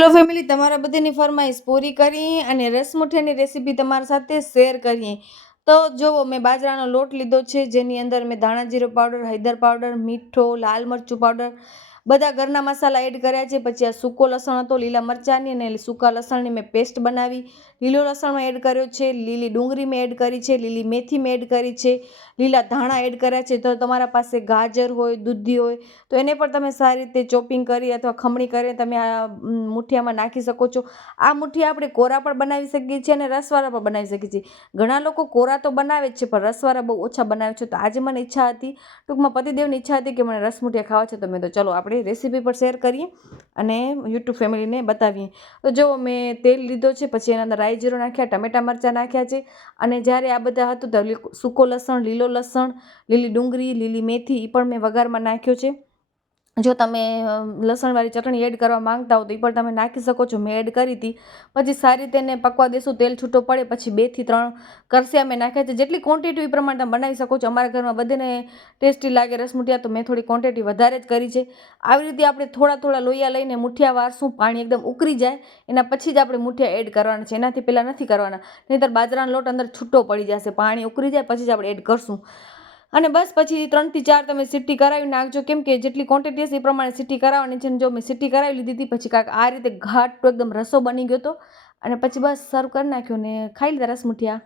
Hello family તમારા બધાની ફરમાઈશ પૂરી કરી અને રસમુઠિયાની રેસીપી તમારી સાથે શેર કરીએ. તો જુઓ મેં બાજરાનો લોટ લીધો છે, જેની અંદર મેં ધાણા જીરો પાવડર હૈદર પાવડર મીઠો, લાલ મરચું પાવડર બધા ઘરના મસાલા એડ કર્યા છે. પછી આ સૂકો લસણ હતો, લીલા મરચાંની અને સૂકા લસણની મેં પેસ્ટ બનાવી. લીલો લસણ એડ કર્યો છે, લીલી ડુંગળી મેં એડ કરી છે, લીલી મેથી મેં એડ કરી છે, લીલા ધાણા એડ કર્યા છે. તો તમારા પાસે ગાજર હોય, દૂધી હોય, તો એને પણ તમે સારી રીતે ચોપિંગ કરી અથવા ખમણી કરીને તમે આ મુઠિયામાં નાખી શકો છો. આ મુઠિયા આપણે કોરા પણ બનાવી શકીએ છીએ અને રસવાળા પણ બનાવી શકીએ છીએ. ઘણા લોકો કોરા તો બનાવે જ છે, પણ રસવાળા બહુ ઓછા બનાવે છે. તો આજે મને ઈચ્છા હતી, ટૂંકમાં પતિદેવની ઈચ્છા હતી કે મને રસ મુઠિયા ખાવા છે, તો મેં તો ચલો આપણે રેસીપી પર શેર કરીએ અને યુટ્યુબ ફેમિલીને બતાવીએ. તો જો મેં તેલ લીધો છે, પછી એના અંદર રાઈ જીરો નાખ્યા, ટમેટા મરચાં નાખ્યા છે, અને જ્યારે આ બધા હતું તો સૂકો લસણ, લીલો લસણ, લીલી ડુંગળી, લીલી મેથી એ પણ મેં વઘારમાં નાખ્યો છે. જો તમે લસણવાળી ચટણી એડ કરવા માંગતા હો તો એ પણ તમે નાખી શકો છો. મેં એડ કરી હતી. પછી સારી રીતે એને પકવા દેશું તેલ છૂટો પડે પછી બેથી ત્રણ કરશે અમે નાખ્યા છે. જેટલી ક્વોન્ટિટી પ્રમાણે તમે બનાવી શકો છો. અમારા ઘરમાં બધાને ટેસ્ટી લાગે રસમુઠિયા, તો મેં થોડી ક્વોન્ટિટી વધારે જ કરી છે. આવી રીતે આપણે થોડા થોડા લોહિયા લઈને મુઠિયા વારશું. પાણી એકદમ ઉકળી જાય. એના પછી જ આપણે મુઠિયા એડ કરવાના છે. એનાથી પહેલાં નથી કરવાના. નહીંતર બાજરાનો લોટ અંદર છૂટો પડી જશે. પાણી ઉકળી જાય, પછી જ આપણે એડ કરશું. અને બસ પછી ત્રણથી ચાર તમે સીટી કરાવી નાખજો. કેમ કે જેટલી ક્વોન્ટિટી હશે એ પ્રમાણે સીટી કરાવવાની છે ને જો મેં સીટી કરાવી લીધી હતી, પછી કાંક આ રીતે ઘાટ એકદમ રસો બની ગયો હતો. અને પછી બસ સર્વ કરી નાખ્યો ને ખાઈ લીધા રસમુઠિયા.